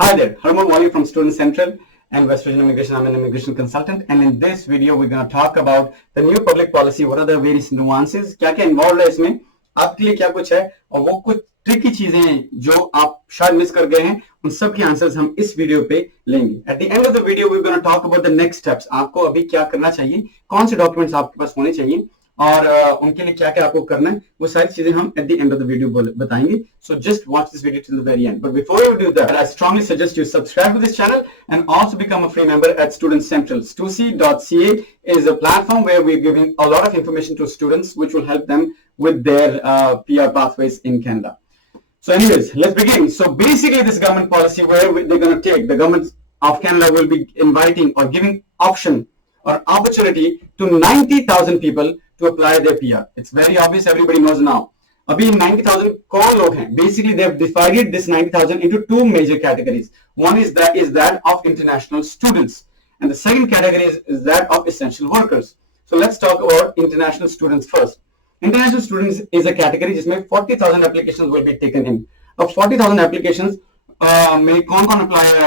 Hi there, Harman Wali from Student Central and West Virginia Immigration. I'm an immigration consultant, and in this video we're going to talk about the new public policy. What are the various nuances? क्या क्या involved है इसमें, आपके लिए क्या कुछ है, और वो कुछ ट्रिकी चीजें हैं जो आप शायद मिस कर गए हैं, उन सब के आंसर्स हम इस वीडियो पे लेंगे. At the end of the video we're going to talk about the next steps. आपको अभी क्या करना चाहिए, कौन से डॉक्यूमेंट्स आपके पास होने चाहिए और उनके लिए क्या क्या आपको करना है, वो सारी चीजें हम at the end of the video बताएंगे. So just watch this video till the very end. But before you do that, I strongly suggest you subscribe to this channel and also become a free member at Student Central. Stuc.ca is a platform where we're giving a lot of information to students which will help them with their PR pathways in Canada. So anyways, let's begin. So basically this government policy where they're going to take, the government of Canada will be inviting or giving option or opportunity to 90,000 people to apply their PR. It's very obvious, everybody knows now. Abhi 90,000 कौन लोग हैं? Basically, they have divided this 90,000 into two major categories. One is that of international students, and the second category is that of essential workers. So let's talk about international students first. International students is a category जिसमें 40,000 applications will be taken in. अब 40,000 applications में कौन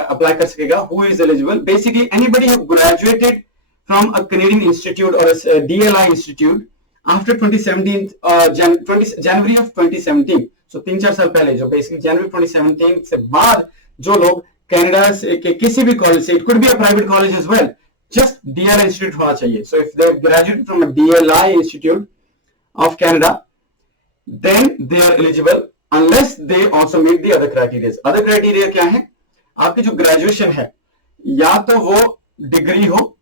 apply कर सकेगा? Who is eligible? Basically, anybody who graduated from a Canadian institute or a DLI institute after 2017, January of 2017. So 3-4 साल पहले, जो basically January 2017 से बाद जो लोग कनाडा के किसी भी कॉलेज से, it could be a private college as well, just DLI institute होना चाहिए. So if they graduated from a DLI institute of Canada, then they are eligible unless they also meet the other criteria. Other criteria क्या है? आपकी जो graduation है, या तो वो डिग्री हो,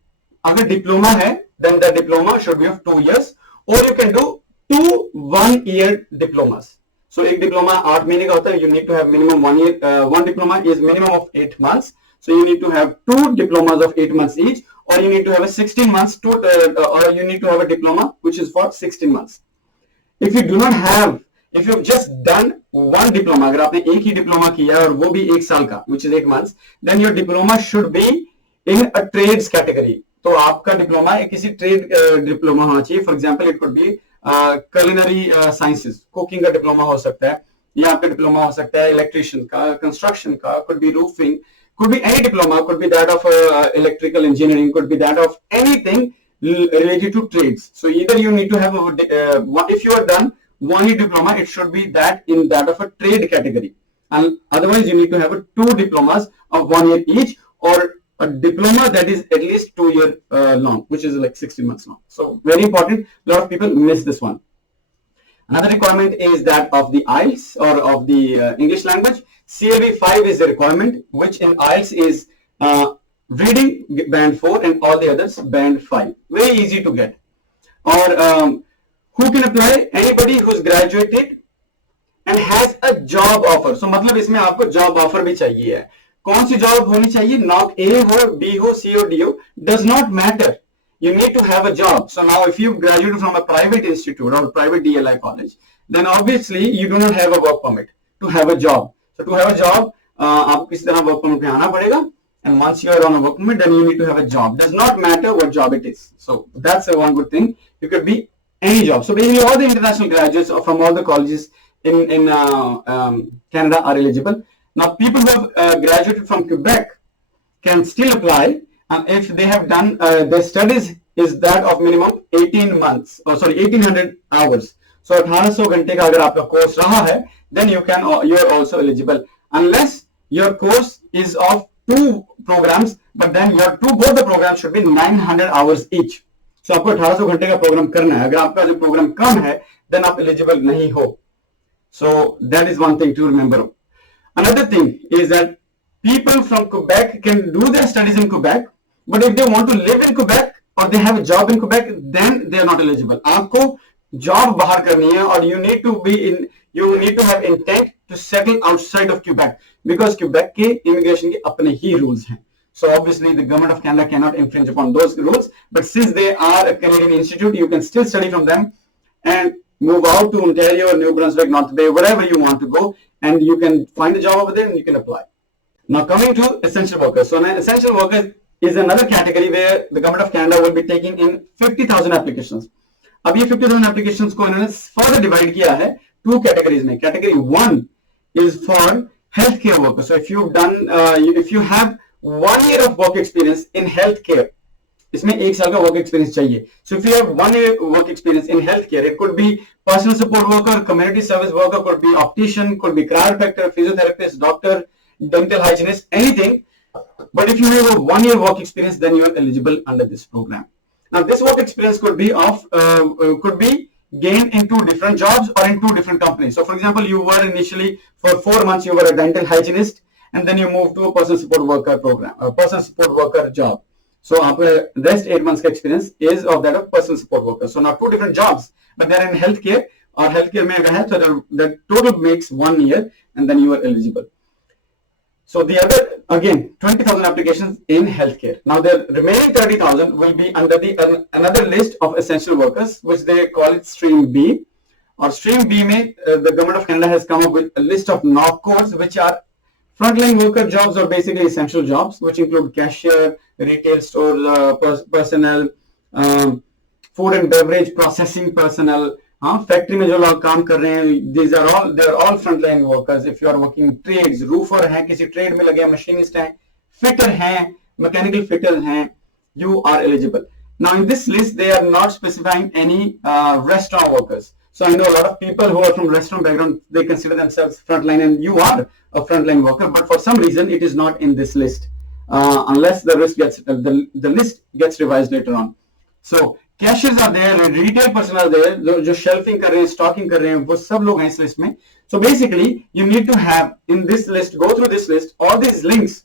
अगर डिप्लोमा है then the diploma should be of 2 years, or you can do 2 1-year diplomas. So एक डिप्लोमा 8 महीने का होता है. You need to have minimum 1 year. One diploma is minimum of 8 months. So you need to have 2 diplomas of 8 months each, or you need to have a 16 months or you need to have a diploma which is for 16 months. If you do not have, if you've just done one diploma, अगर आपने एक ही diploma किया और वो भी 1 साल का, which is 8 months, then your diploma should be in a trades category. तो आपका डिप्लोमा किसी ट्रेड डिप्लोमा होना चाहिए. For example it could be culinary sciences, cooking का डिप्लोमा हो सकता है, या आपका डिप्लोमा हो सकता है इलेक्ट्रिशियन का, कंस्ट्रक्शन का, could be roofing, could be any diploma, could be that of electrical engineering, could be that of anything related to trades. So either you need to have if you are done 1 year diploma, it should be that in that of a trade category, and otherwise you need to have 2 diplomas of 1 year each, or a diploma that is at least 2 year long, which is like 60 months long. So very important. A lot of people miss this one. Another requirement is that of the IELTS or of the English language. CLB 5 is the requirement, which in IELTS is reading band 4 and all the others band 5. Very easy to get. Or who can apply? Anybody who's graduated and has a job offer. So मतलब इसमें आपको job offer भी चाहिए है. कौन सी job होनी चाहिए? Not a हो, बी हो, सी हो, डी हो, does not matter. You need to have a job. So now if you graduated from a private institute or a private DLI college, then obviously you do not have a work permit to have a job. So to have a job, आपको किसी तरह work permit पे आना पड़ेगा, and once you are on a work permit, then you need to have a job. Does not matter what job it is. So that's one good thing. You could be any job. So basically all the international graduates from all the colleges in Canada are eligible. Now, people who have graduated from Quebec can still apply, and if they have done their studies is that of minimum 18 months, or sorry, 1800 hours. So 1800 घंटे का अगर आपका course रहा है, then you are also eligible, unless your course is of 2 programs, but then both the programs should be 900 hours each. So आपको 1800 घंटे का programme करना है. अगर आपका जो प्रोग्राम कम है, then आप eligible नहीं हो. So that is one thing to remember. Another thing is that people from Quebec can do their studies in Quebec, but if they want to live in Quebec or they have a job in Quebec, then they are not eligible. आपको job बाहर करनी है, और you need to have intent to settle outside of Quebec, because Quebec के immigration के अपने ही rules हैं. So obviously the government of Canada cannot infringe upon those rules, but since they are a Canadian institute, you can still study from them and move out to Ontario or New Brunswick, North Bay, wherever you want to go, and you can find a job over there and you can apply. Now coming to essential workers. So an essential worker is another category where the government of Canada will be taking in 50,000 applications. अब ये 50,000 applications को इन्होंने further divide किया है 2 categories में. Category 1 is for healthcare worker. So if you've done, if you have 1 year of work experience in healthcare, इसमें 1 साल का work experience चाहिए. So if you have 1 year work experience in healthcare, it could be personal support worker, community service worker, could be optician, could be chiropractor, physiotherapist, doctor, dental hygienist, anything. But if you have a 1 year work experience, then you are eligible under this program. Now this work experience could be gained in 2 different jobs or in 2 different companies. So for example, you were initially for 4 months you were a dental hygienist, and then you moved to a personal support worker program, a personal support worker job. So आपका rest 8 months का experience is of that of personal support worker. So now 2 different jobs, but they're in healthcare, or healthcare में अगर है तो the total makes 1 year, and then you are eligible. So the other, again, 20,000 applications in healthcare. Now the remaining 30,000 will be under the another list of essential workers, which they call it Stream B. Or Stream B में the government of Canada has come up with a list of knock codes, which are frontline worker jobs, or basically essential jobs, which include cashier, retail store personnel, food and beverage processing personnel, factory में जो लोग काम कर रहे हैं, they are all frontline workers. If you are working trades, roofer हैं, किसी trade में लगे, machinist हैं, fitter हैं, mechanical fitter हैं, you are eligible. Now in this list they are not specifying any restaurant workers. So I know a lot of people who are from restaurant background, they consider themselves frontline, and you are a frontline worker, but for some reason it is not in this list, unless the list gets revised later on. So cashiers are there, and retail personnel are there, जो shelving कर रहे हैं, stocking कर रहे हैं, वो सब लोग हैं इस list में. So basically you need to have in this list, go through this list, all these links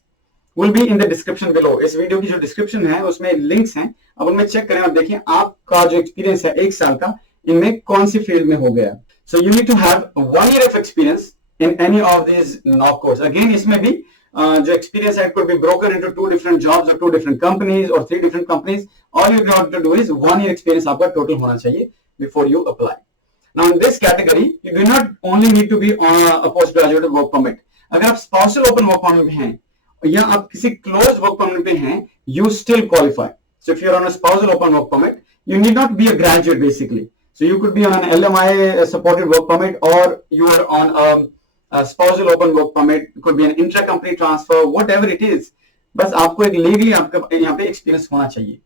will be in the description below. इस वीडियो की जो description है उसमें links हैं, अब उनमें check करें और देखिए आपका जो experience है 1 साल का इनमें कौन सी फील्ड में हो गया. So you need to have 1 year of experience in any of these knock codes. Again इसमें भी जो experience है, it could be broken into 2 different jobs or 2 different companies or 3 different companies. All you have to do is 1 year experience आपका total होना चाहिए before you apply. Now in this category you do not only need to be on a postgraduate work permit. अगर आप spousal open work permit में हैं या आप किसी closed work permit पे हैं, you still qualify. So if you are on a spousal open work permit, you need not be a graduate basically. So you could be on an LMI supported work permit, or you are on a spousal open work permit. It could be an intra-company transfer, whatever it is. बस आपको एक legally आपका यहाँ पे experience होना चाहिए.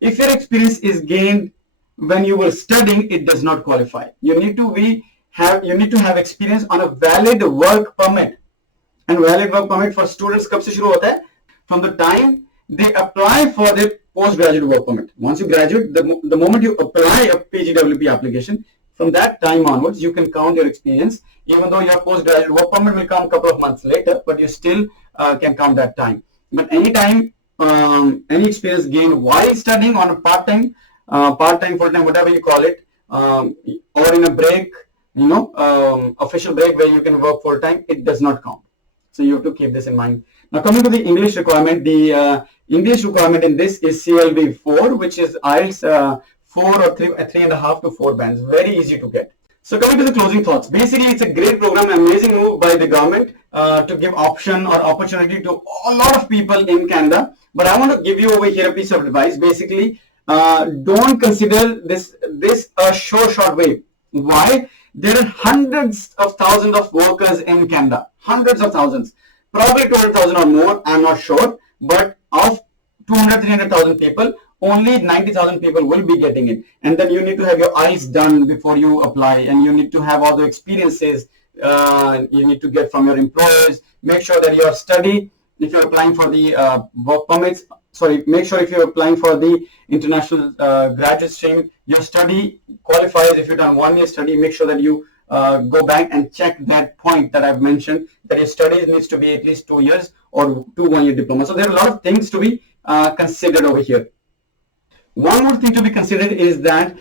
If your experience is gained when you were studying, it does not qualify. You need to have experience on a valid work permit. And valid work permit for students कब से शुरू होता है? From the time they apply for their postgraduate work permit. Once you graduate, the moment you apply a PGWP application, from that time onwards, you can count your experience, even though your postgraduate work permit will come a couple of months later, but you still can count that time. But anytime, any experience gained while studying on a part-time, full-time, whatever you call it, or in a break, official break where you can work full-time, it does not count. So you have to keep this in mind. Now coming to the English requirement, the English requirement in this is CLB 4, which is IELTS 4 or 3.5 to 4 bands. Very easy to get. So coming to the closing thoughts, basically it's a great program, amazing move by the government to give option or opportunity to a lot of people in Canada. But I want to give you over here a piece of advice. Basically, don't consider this a short way. Why? There are hundreds of thousands of workers in Canada. Hundreds of thousands. Probably 200,000 or more, I'm not sure. But of 300,000 people, only 90,000 people will be getting it. And then you need to have your IELTS done before you apply, and you need to have all the experiences you need to get from your employers. Make sure that your study, if you're applying for the work permits, make sure if you're applying for the international graduate stream, your study qualifies. If you've done 1 year study, make sure that you go back and check that point that I've mentioned, that your studies needs to be at least 2 years or 2 1 year diploma. So there are a lot of things to be considered over here. One more thing to be considered is that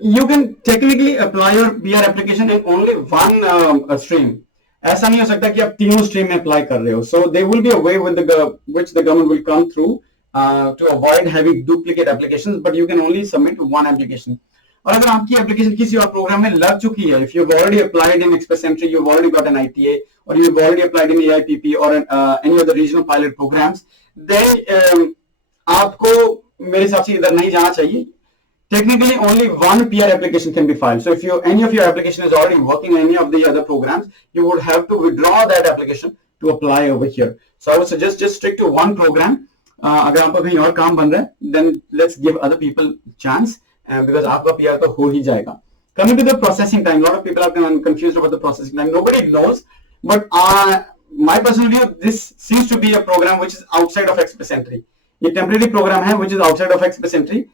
you can technically apply your PR application in only one stream. ऐसा नहीं हो सकता कि आप तीनों stream में apply कर रहे हो. So there will be a way with which the government will come through to avoid having duplicate applications, but you can only submit one application. और अगर आपकी एप्लीकेशन किसी और प्रोग्राम में लग चुकी है, if you've already applied in Express Entry, you've already got an ITA, or you've already applied in AIPP or any other regional pilot programs, then आपको मेरे हिसाब से इधर नहीं जाना चाहिए. technically only one PR application can be filed. So if any of your application is already working in any of the other programs, you would have to withdraw that application to apply over here. So I would suggest just stick to one program. अगर आपका कहीं और काम बन रहा है, then let's give other people chance, because आपका PR तो हो ही जाएगा. Coming to the processing time, a lot of people are confused about the processing time. Nobody knows, but my personal view, this seems to be a program which is outside of Express Entry. ये temporary program है which is outside of Express Entry.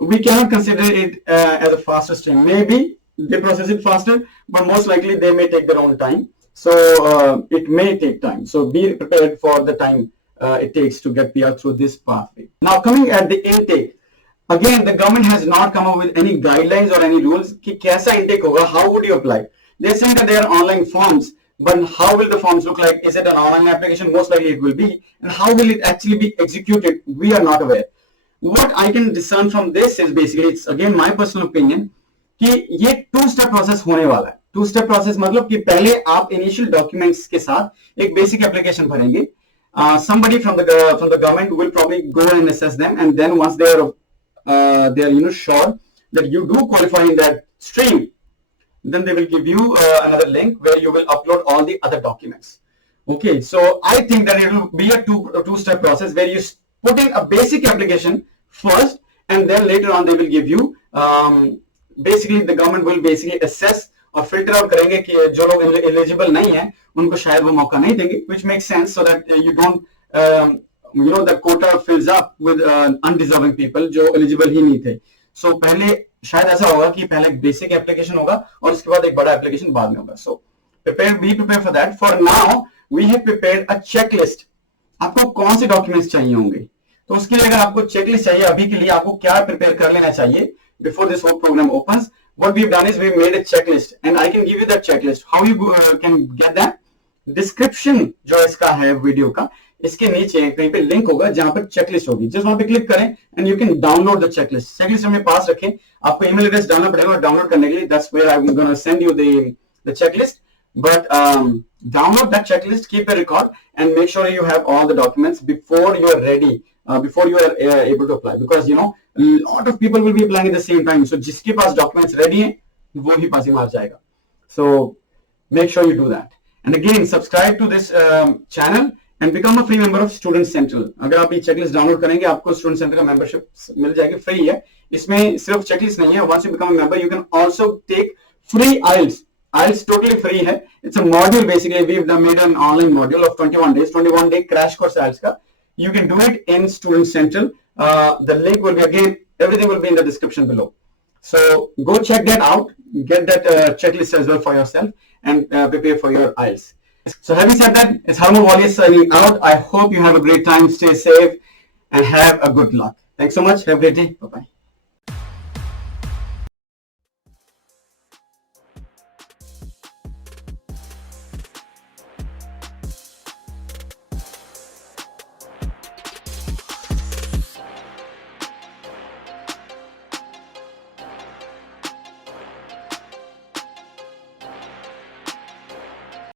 We cannot consider it as a faster stream. Maybe they process it faster, but most likely they may take their own time. So it may take time. So be prepared for the time it takes to get PR through this pathway. Now coming at the intake, again the government has not come up with any guidelines or any rules कि कैसा intake होगा, how would you apply? They're saying that there are online forms, but how will the forms look like? Is it an online application? Most likely it will be. And how will it actually be executed? We are not aware. What I can discern from this is basically, it's again my personal opinion, कि ये two-step process होने वाला है. Two-step process मतलब कि पहले आप initial documents के साथ एक basic application भरेंगे. Somebody from the government will probably go and assess them, and then once they are sure that you do qualify in that stream, then they will give you another link where you will upload all the other documents. Okay, so I think that it will be a two-step process where you put in a basic application first, and then later on they will give you basically the government will basically assess और filter out करेंगे कि जो लोग eligible नहीं है उनको शायद वो मौका नहीं देंगे, which makes sense so that you don't the quota fills up with undeserving people जो eligible ही नहीं थे. So पहले शायद ऐसा होगा कि पहले बेसिक एप्लीकेशन होगा और उसके बाद एक बड़ा एप्लीकेशन बाद में होगा. So be prepare for that. For now we have prepared a checklist. आपको कौन से डॉक्यूमेंट्स चाहिए होंगे, तो उसके लिए अगर आपको चेकलिस्ट चाहिए अभी के लिए आपको क्या प्रिपेयर कर लेना चाहिए before this whole program opens. What we've done is we've made a checklist, and I can give you that checklist. How you can get that? Description जो इसका है वीडियो का, इसके नीचे कहीं पे लिंक होगा जहां पर चेकलिस्ट होगी. जस्ट वहां पे क्लिक करें and you can download the checklist. Checklist अपने पास रखें, आपको ईमेल एड्रेस डालना पड़ेगा डाउनलोड करने के लिए. That's where I am gonna send you the checklist. But download that checklist, keep a record, and make sure you have all the documents before you are ready, before you are able to apply. Because a lot of people will be applying at the same time. So जिसके पास documents ready हैं, वो ही passing मार जाएगा. So make sure you do that. And again, subscribe to this channel and become a free member of Student Central. अगर आप ये checklist download करेंगे, आपको Student Central का membership मिल जाएगी, free है. इसमें सिर्फ checklist नहीं है. Once you become a member, you can also take free IELTS. IELTS totally free है. It's a module basically. We've made an online module of 21 days, 21-day crash course IELTS का. You can do it in Student Central. The link will be again, everything will be in the description below. So go check that out. Get that checklist as well for yourself and prepare for your IELTS. So having said that, it's Harmon Wallace signing out. I hope you have a great time. Stay safe and have a good luck. Thanks so much. Have a great day. Bye-bye.